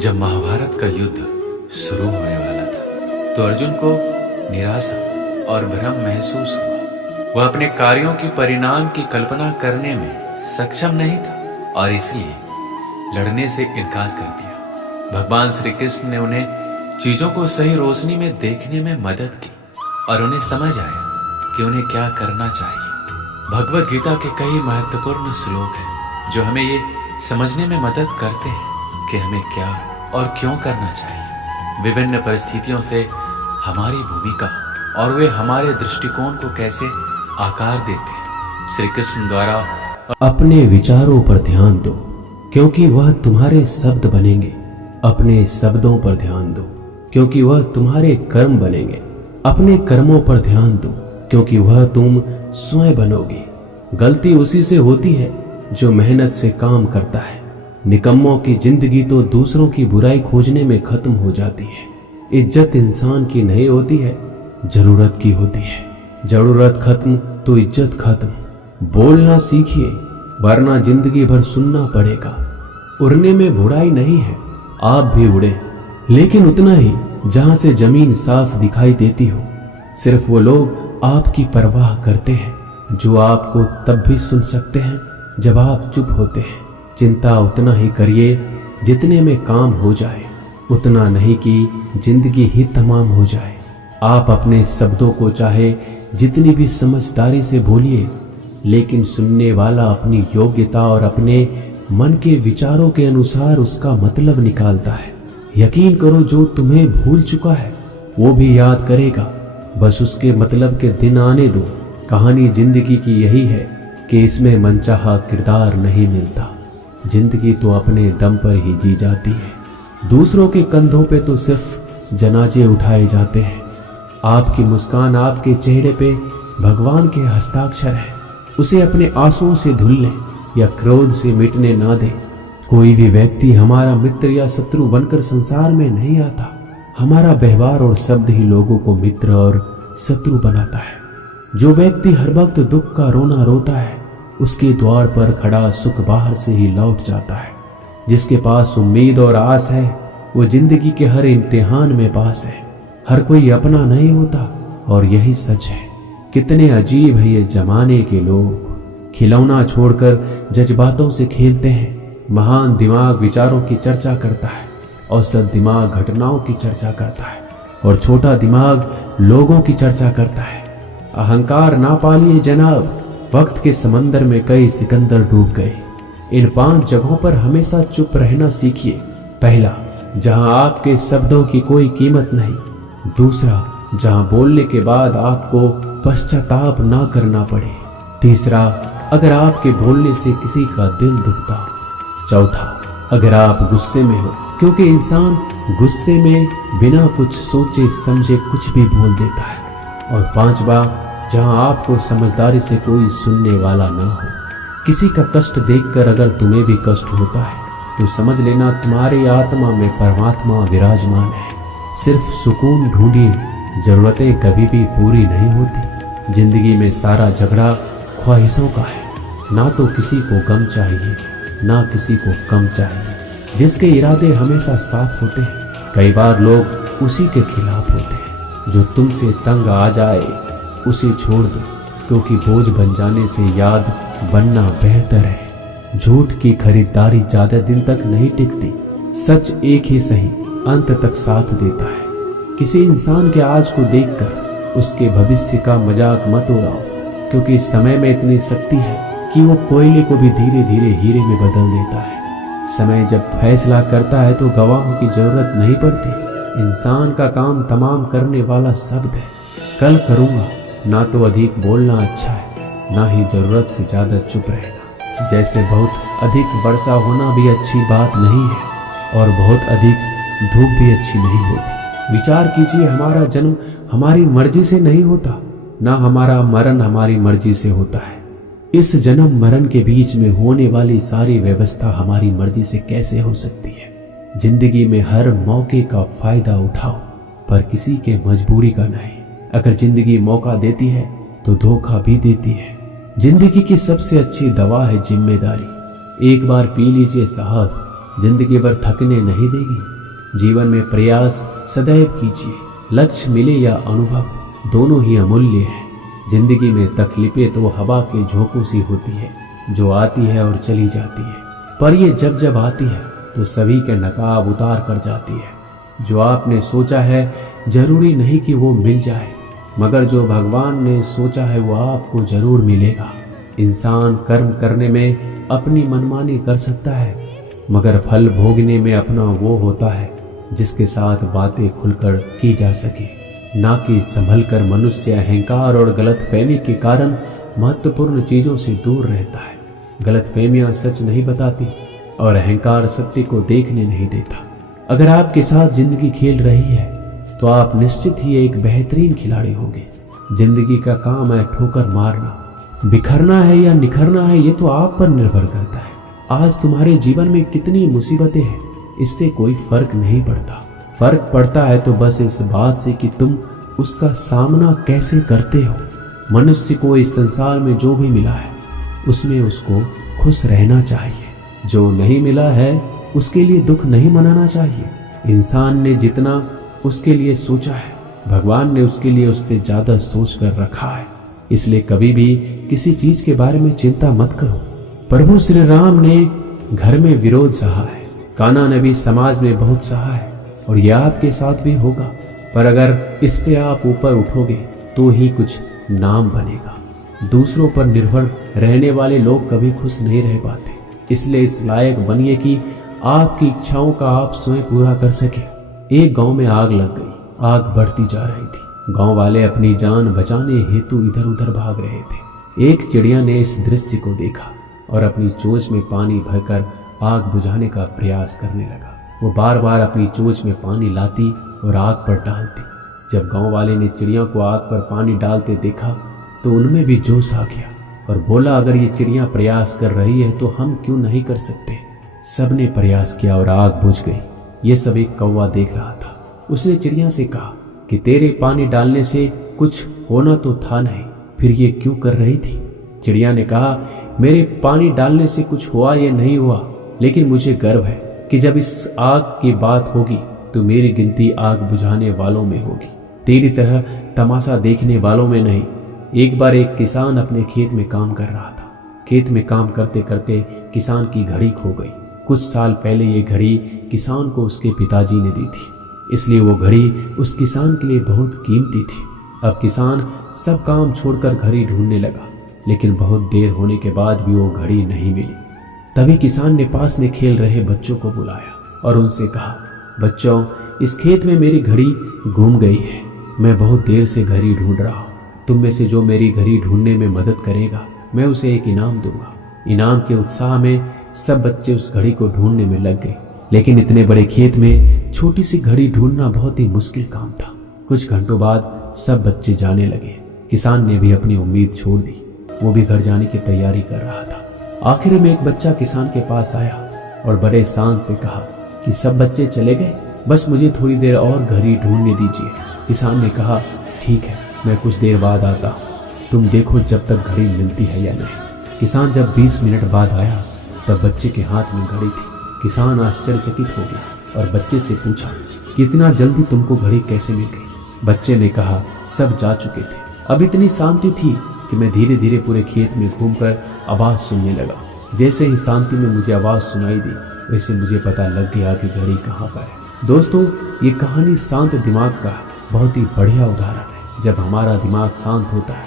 जब महाभारत का युद्ध शुरू होने वाला था तो अर्जुन को निराशा और भ्रम महसूस हुआ। वह अपने कार्यों के परिणाम की कल्पना करने में सक्षम नहीं था और इसलिए लड़ने से इनकार कर दिया। भगवान श्री कृष्ण ने उन्हें चीजों को सही रोशनी में देखने में मदद की और उन्हें समझ आया कि उन्हें क्या करना चाहिए। भगवत गीता के कई महत्वपूर्ण श्लोक हैं जो हमें ये समझने में मदद करते हैं कि हमें क्या और क्यों करना चाहिए। विभिन्न परिस्थितियों से हमारी भूमिका और वे हमारे दृष्टिकोण को कैसे आकार देते हैं। श्री कृष्ण द्वारा अपने विचारों पर ध्यान दो क्योंकि वह तुम्हारे शब्द बनेंगे। अपने शब्दों पर ध्यान दो क्योंकि वह तुम्हारे कर्म बनेंगे। अपने कर्मों पर ध्यान दो क्योंकि वह तुम स्वयं बनोगे। गलती उसी से होती है जो मेहनत से काम करता है। निकम्मों की जिंदगी तो दूसरों की बुराई खोजने में खत्म हो जाती है। इज्जत इंसान की नहीं होती है, जरूरत की होती है। जरूरत खत्म तो इज्जत खत्म। बोलना सीखिए वरना जिंदगी भर सुनना पड़ेगा। उड़ने में बुराई नहीं है, आप भी उड़े लेकिन उतना ही जहां से जमीन साफ दिखाई देती हो। सिर्फ वो लोग आपकी परवाह करते हैं जो आपको तब भी सुन सकते हैं जब आप चुप होते हैं। चिंता उतना ही करिए जितने में काम हो जाए, उतना नहीं कि जिंदगी ही तमाम हो जाए। आप अपने शब्दों को चाहे जितनी भी समझदारी से बोलिए लेकिन सुनने वाला अपनी योग्यता और अपने मन के विचारों के अनुसार उसका मतलब निकालता है। यकीन करो जो तुम्हें भूल चुका है वो भी याद करेगा, बस उसके मतलब के दिन आने दो। कहानी जिंदगी की यही है कि इसमें मनचाहा किरदार नहीं मिलता। जिंदगी तो अपने दम पर ही जी जाती है। दूसरों के कंधों पे तो सिर्फ जनाजे उठाए जाते हैं। आपकी मुस्कान आपके चेहरे पे भगवान के हस्ताक्षर है। उसे अपने आंसुओं से धुल लें या क्रोध से मिटने ना दें। कोई भी व्यक्ति हमारा मित्र या शत्रु बनकर संसार में नहीं आता। हमारा व्यवहार और शब्द ही लोगों को मित्र और शत्रु बनाता है। जो व्यक्ति हर वक्त दुख का रोना रोता है उसके द्वार पर खड़ा सुख बाहर से ही लौट जाता है। जिसके पास उम्मीद और आस है वो जिंदगी के हर इम्तिहान में पास है। हर कोई अपना नहीं होता और यही सच है। कितने अजीब है ये जमाने के लोग। खिलौना छोड़कर जज्बातों से खेलते हैं। महान दिमाग विचारों की चर्चा करता है, औसत दिमाग घटनाओं की चर्चा करता है और छोटा दिमाग लोगों की चर्चा करता है। अहंकार ना पालिए जनाब, वक्त के समंदर में कई सिकंदर डूब गए। इन 5 जगहों पर हमेशा चुप रहना सीखिए। पहला, जहां आपके शब्दों की कोई कीमत नहीं। दूसरा, जहां बोलने के बाद आपको पश्चाताप ना करना पड़े। तीसरा, अगर आपके बोलने से किसी का दिल दुखता हो। चौथा, अगर आप गुस्से में हो, क्योंकि इंसान गुस्से में बिना कुछ सोचे समझे कुछ भी बोल देता है। और पांचवा, जहां आपको समझदारी से कोई सुनने वाला ना हो। किसी का कष्ट देखकर अगर तुम्हें भी कष्ट होता है तो समझ लेना तुम्हारी आत्मा में परमात्मा विराजमान है। सिर्फ सुकून ढूंढिए, जरूरतें कभी भी पूरी नहीं होती। जिंदगी में सारा झगड़ा ख्वाहिशों का है। ना तो किसी को गम चाहिए ना किसी को कम चाहिए। जिसके इरादे हमेशा साफ होते हैं कई बार लोग उसी के खिलाफ होते हैं। जो तुमसे तंग आ जाए उसे छोड़ दो क्योंकि बोझ बन जाने से याद बनना बेहतर है। झूठ की खरीदारी ज्यादा दिन तक नहीं टिकती। सच एक ही सही अंत तक साथ देता है। किसी इंसान के आज को देखकर उसके भविष्य का मजाक मत उड़ाओ क्योंकि समय में इतनी शक्ति है कि वो कोयले को भी धीरे धीरे हीरे में बदल देता है। समय जब फैसला करता है तो गवाहों की जरूरत नहीं पड़ती। इंसान का काम तमाम करने वाला शब्द है। कल करूंगा ना तो अधिक बोलना अच्छा है, ना ही जरूरत से ज्यादा चुप रहना। जैसे बहुत अधिक वर्षा होना भी अच्छी बात नहीं है और बहुत अधिक धूप भी अच्छी नहीं होती। विचार कीजिए, हमारा जन्म हमारी मर्जी से नहीं होता, ना हमारा मरण हमारी मर्जी से होता है। इस जन्म मरण के बीच में होने वाली सारी व्यवस्था हमारी मर्जी से कैसे हो सकती है। जिंदगी में हर मौके का फायदा उठाओ पर किसी के मजबूरी का नहीं। अगर जिंदगी मौका देती है तो धोखा भी देती है। जिंदगी की सबसे अच्छी दवा है जिम्मेदारी। एक बार पी लीजिए साहब, जिंदगी भर थकने नहीं देगी। जीवन में प्रयास सदैव कीजिए। लक्ष्य मिले या अनुभव दोनों ही अमूल्य है। जिंदगी में तकलीफें तो हवा के झोंकों सी होती है, जो आती है और चली जाती है, पर ये जब जब आती है तो सभी के नकाब उतार कर जाती है। जो आपने सोचा है जरूरी नहीं कि वो मिल जाए, मगर जो भगवान ने सोचा है वो आपको जरूर मिलेगा। इंसान कर्म करने में अपनी मनमानी कर सकता है, मगर फल भोगने में अपना वो होता है जिसके साथ बातें खुलकर की जा सके, ना कि संभल कर। मनुष्य अहंकार और गलतफहमी के कारण महत्वपूर्ण चीजों से दूर रहता है। गलतफहमियां सच नहीं बताती और अहंकार सत्य को देखने नहीं देता। अगर आपके साथ जिंदगी खेल रही है तो आप निश्चित ही एक बेहतरीन खिलाड़ी होंगे। जिंदगी का काम है ठोकर मारना। बिखरना है या निखरना है ये तो आप पर निर्भर करता है। आज तुम्हारे जीवन में कितनी मुसीबतें हैं, इससे कोई फर्क नहीं पड़ता। फर्क पड़ता है तो बस इस बात से कि तुम उसका सामना कैसे करते हो। मनुष्य को इस संसार में जो भी मिला है उसमें उसको खुश रहना चाहिए। जो नहीं मिला है उसके लिए दुख नहीं मनाना चाहिए। इंसान ने जितना उसके लिए सोचा है, भगवान ने उसके लिए उससे ज्यादा सोच कर रखा है। इसलिए कभी भी किसी चीज के बारे में चिंता मत करो। प्रभु श्री राम ने घर में विरोध सहा है, कान्हा ने भी समाज में बहुत सहा है, और यह आपके साथ भी होगा। पर अगर इससे आप ऊपर उठोगे तो ही कुछ नाम बनेगा। दूसरों पर निर्भर रहने वाले लोग कभी खुश नहीं रह पाते। इसलिए इस लायक बनिए कि आपकी इच्छाओं का आप स्वयं पूरा कर सके। एक गांव में आग लग गई। आग बढ़ती जा रही थी। गांव वाले अपनी जान बचाने हेतु इधर उधर भाग रहे थे। एक चिड़िया ने इस दृश्य को देखा और अपनी चोंच में पानी भरकर आग बुझाने का प्रयास करने लगा। वो बार बार अपनी चोंच में पानी लाती और आग पर डालती। जब गांव वाले ने चिड़िया को आग पर पानी डालते देखा तो उनमें भी जोश आ गया और बोला, अगर ये चिड़िया प्रयास कर रही है तो हम क्यों नहीं कर सकते। सबने प्रयास किया और आग बुझ गई। ये सब एक कौवा देख रहा था। उसने चिड़िया से कहा कि तेरे पानी डालने से कुछ होना तो था नहीं, फिर ये क्यों कर रही थी। चिड़िया ने कहा, मेरे पानी डालने से कुछ हुआ या नहीं हुआ, लेकिन मुझे गर्व है कि जब इस आग की बात होगी तो मेरी गिनती आग बुझाने वालों में होगी, तेरी तरह तमाशा देखने वालों में नहीं। एक बार एक किसान अपने खेत में काम कर रहा था। खेत में काम करते करते किसान की घड़ी खो गई। कुछ साल पहले ये घड़ी किसान को उसके पिताजी ने दी थी, इसलिए वो घड़ी उस किसान के लिए बहुत कीमती थी। अब किसान सब काम छोड़कर घड़ी ढूंढने लगा, लेकिन बहुत देर होने के बाद भी वो घड़ी नहीं मिली। तभी किसान ने पास में खेल रहे बच्चों को बुलाया और उनसे कहा, बच्चों, इस खेत में मेरी घड़ी गुम गई है। मैं बहुत देर से घड़ी ढूंढ रहा हूँ। तुम में से जो मेरी घड़ी ढूंढने में मदद करेगा, मैं उसे एक इनाम दूंगा। इनाम के उत्साह में सब बच्चे उस घड़ी को ढूंढने में लग गए, लेकिन इतने बड़े खेत में छोटी सी घड़ी ढूंढना बहुत ही मुश्किल काम था। कुछ घंटों बाद सब बच्चे जाने लगे। किसान ने भी अपनी उम्मीद छोड़ दी। वो भी घर जाने की तैयारी कर रहा था। आखिर में एक बच्चा किसान के पास आया और बड़े शान से कहा कि सब बच्चे चले गए, बस मुझे थोड़ी देर और घड़ी ढूंढने दीजिए। किसान ने कहा, ठीक है, मैं कुछ देर बाद आता हूँ, तुम देखो जब तक घड़ी मिलती है या नहीं। किसान जब 20 मिनट बाद आया तब बच्चे के हाथ में घड़ी थी। किसान आश्चर्यचकित हो गया और बच्चे से पूछा कि इतना जल्दी तुमको घड़ी कैसे मिल गई। बच्चे ने कहा, सब जा चुके थे। अब इतनी शांति थी कि मैं धीरे धीरे पूरे खेत में घूमकर आवाज सुनने लगा। जैसे ही शांति में मुझे आवाज सुनाई दी, वैसे मुझे पता लग गया कि घड़ी कहाँ पर है। दोस्तों, ये कहानी शांत दिमाग का बहुत ही बढ़िया उदाहरण है। जब हमारा दिमाग शांत होता है,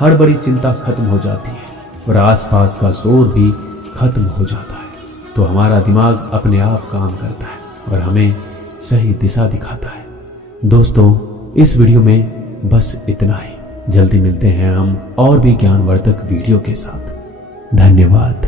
हर बड़ी चिंता खत्म हो जाती है और आसपास का शोर भी खत्म हो जाता है, तो हमारा दिमाग अपने आप काम करता है और हमें सही दिशा दिखाता है। दोस्तों, इस वीडियो में बस इतना ही। जल्दी मिलते हैं हम और भी ज्ञानवर्धक वीडियो के साथ। धन्यवाद।